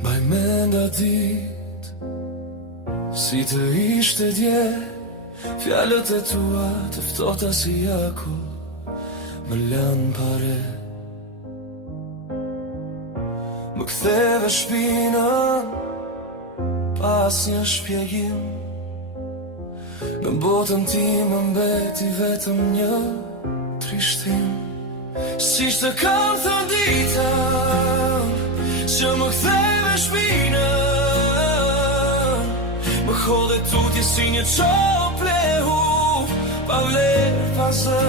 Mbaj menda dit si të ishte dje, fjalët e tua të ftohta si jakull më lanë pare. Më ktheve shpinën pas një shpjegim. Në botën ti më mbeti vetëm një trishtim. Si të kam thënë ditën që më ktheve shpinën, më hodhe tutje si një qop lehu, pa vlerë pa zë.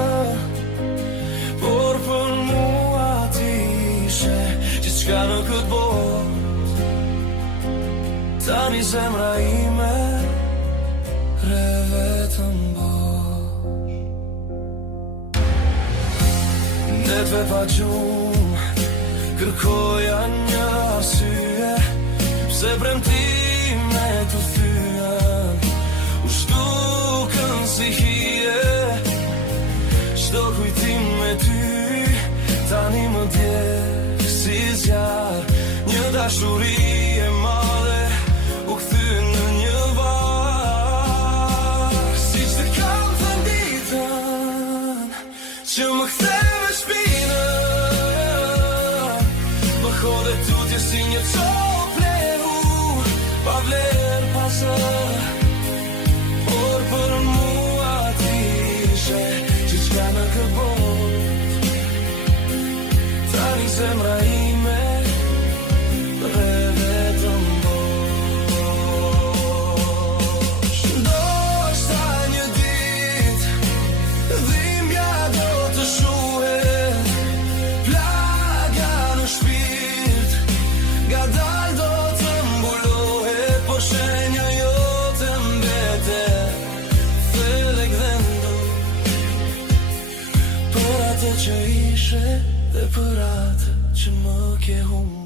Por për mua ti ishe gjithçka në këtë botë. Tani zemra ime re vetëm bosh. Netve pa gjumë kërkoja një arsye, pse premtime të thyen u shtukën si hije. Çdo kujtim me ty tani më djeg si zjarr, një dashuri e madhe u kthy në një varr. Siç të kam thënë ditën që më ktheve shpinën, më hodhe tutje si një cop lehu, pa vlerë pa zë. Por për mua ti ishe gjithçka në këtë botë. Tani zemra ime re vetëm bosh. Ndoshta një ditë dhimbja do të shuhet, plaga në shpirt ngadalë do të mbulohet, po shenja jote mbetet thellek dhe ndur për atë që ishe dhe për atë që më ke humbur.